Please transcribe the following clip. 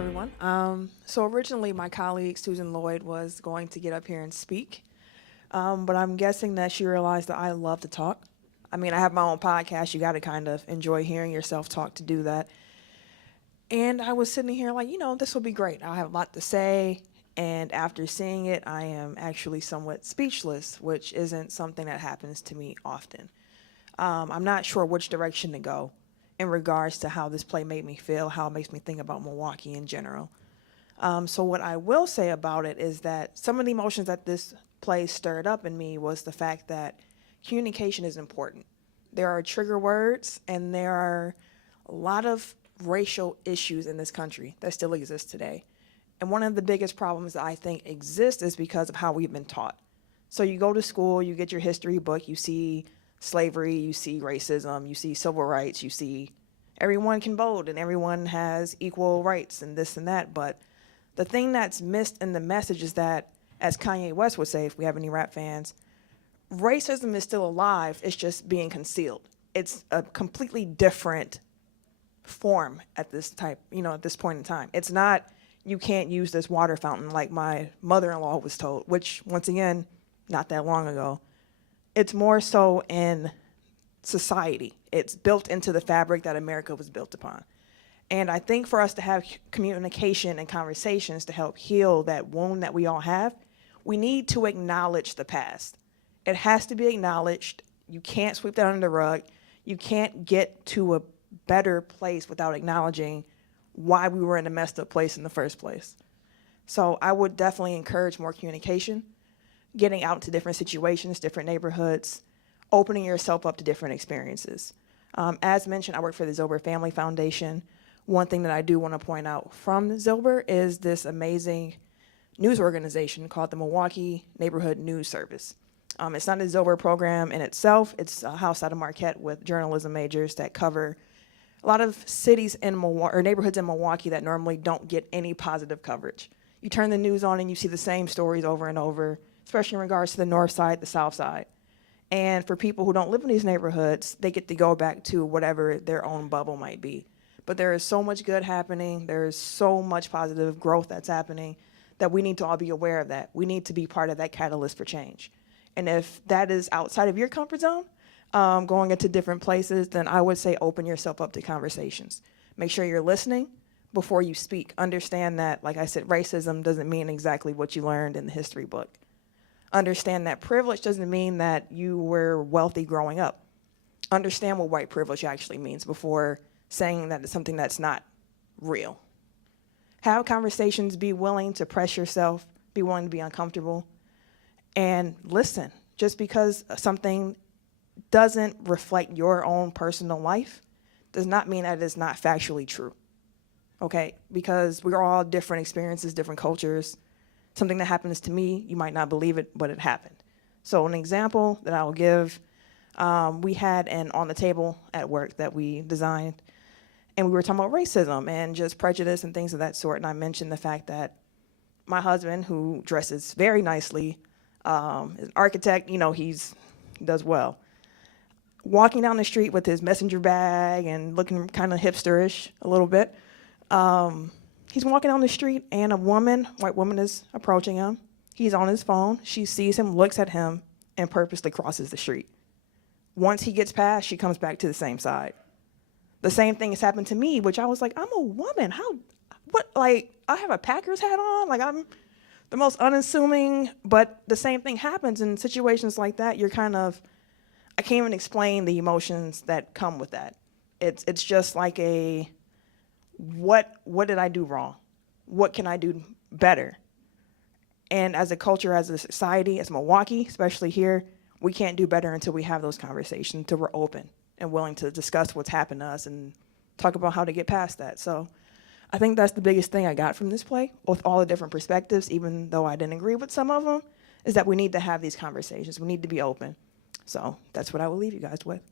everyone. So originally, my colleague Susan Lloyd was going to get up here and speak, but I'm guessing that she realized that I love to talk. I mean, I have my own podcast. You got to kind of enjoy hearing yourself talk to do that. And I was sitting here like, this will be great. I'll have a lot to say. And after seeing it, I am actually somewhat speechless, which isn't something that happens to me often. I'm not sure which direction to go in regards to how this play made me feel, how it makes me think about Milwaukee in general. So what I will say about it is that some of the emotions that this play stirred up in me was the fact that communication is important. There are trigger words, and there are a lot of racial issues in this country that still exist today. And one of the biggest problems that I think exists is because of how we've been taught. So you go to school, you get your history book, you see slavery, you see racism, you see civil rights, you see everyone can vote and everyone has equal rights and this and that. But the thing that's missed in the message is that, as Kanye West would say, if we have any rap fans, racism is still alive, it's just being concealed. It's a completely different form at this at this point in time. It's not, you can't use this water fountain like my mother-in-law was told, which, once again, not that long ago. It's more so in society. It's built into the fabric that America was built upon. And I think for us to have communication and conversations to help heal that wound that we all have, we need to acknowledge the past. It has to be acknowledged. You can't sweep that under the rug. You can't get to a better place without acknowledging why we were in a messed up place in the first place. So I would definitely encourage more communication, getting out to different situations, different neighborhoods, opening yourself up to different experiences. As mentioned, I work for the Zilber Family Foundation. One thing that I do want to point out from Zilber is this amazing news organization called the Milwaukee Neighborhood News Service. It's not a Zilber program in itself. It's a house out of Marquette with journalism majors that cover a lot of cities in Milwaukee, or neighborhoods in Milwaukee, that normally don't get any positive coverage. You turn the news on and you see the same stories over and over, especially in regards to the north side, the south side. And for people who don't live in these neighborhoods, they get to go back to whatever their own bubble might be. But there is so much good happening. There is so much positive growth that's happening that we need to all be aware of that. We need to be part of that catalyst for change. And if that is outside of your comfort zone, going into different places, then I would say open yourself up to conversations. Make sure you're listening before you speak. Understand that, like I said, racism doesn't mean exactly what you learned in the history book. Understand that privilege doesn't mean that you were wealthy growing up. Understand what white privilege actually means before saying that it's something that's not real. Have conversations, be willing to press yourself, be willing to be uncomfortable, and listen. Just because something doesn't reflect your own personal life does not mean that it's not factually true, okay? Because we're all different experiences, different cultures. Something that happens to me, you might not believe it, but it happened. So an example that I'll give, we had an on the table at work that we designed, and we were talking about racism and just prejudice and things of that sort, and I mentioned the fact that my husband, who dresses very nicely, is an architect, he does well. Walking down the street with his messenger bag and looking kind of hipsterish a little bit, he's walking down the street, and a white woman is approaching him. He's on his phone. She sees him, looks at him, and purposely crosses the street. Once he gets past, she comes back to the same side. The same thing has happened to me, which I was like, I'm a woman. I have a Packers hat on. I'm the most unassuming, but the same thing happens in situations like that. I can't even explain the emotions that come with that. It's just like what did I do wrong? What can I do better? And as a culture, as a society, as Milwaukee, especially here, we can't do better until we have those conversations, until we're open and willing to discuss what's happened to us and talk about how to get past that. So I think that's the biggest thing I got from this play, with all the different perspectives, even though I didn't agree with some of them, is that we need to have these conversations. We need to be open. So that's what I will leave you guys with.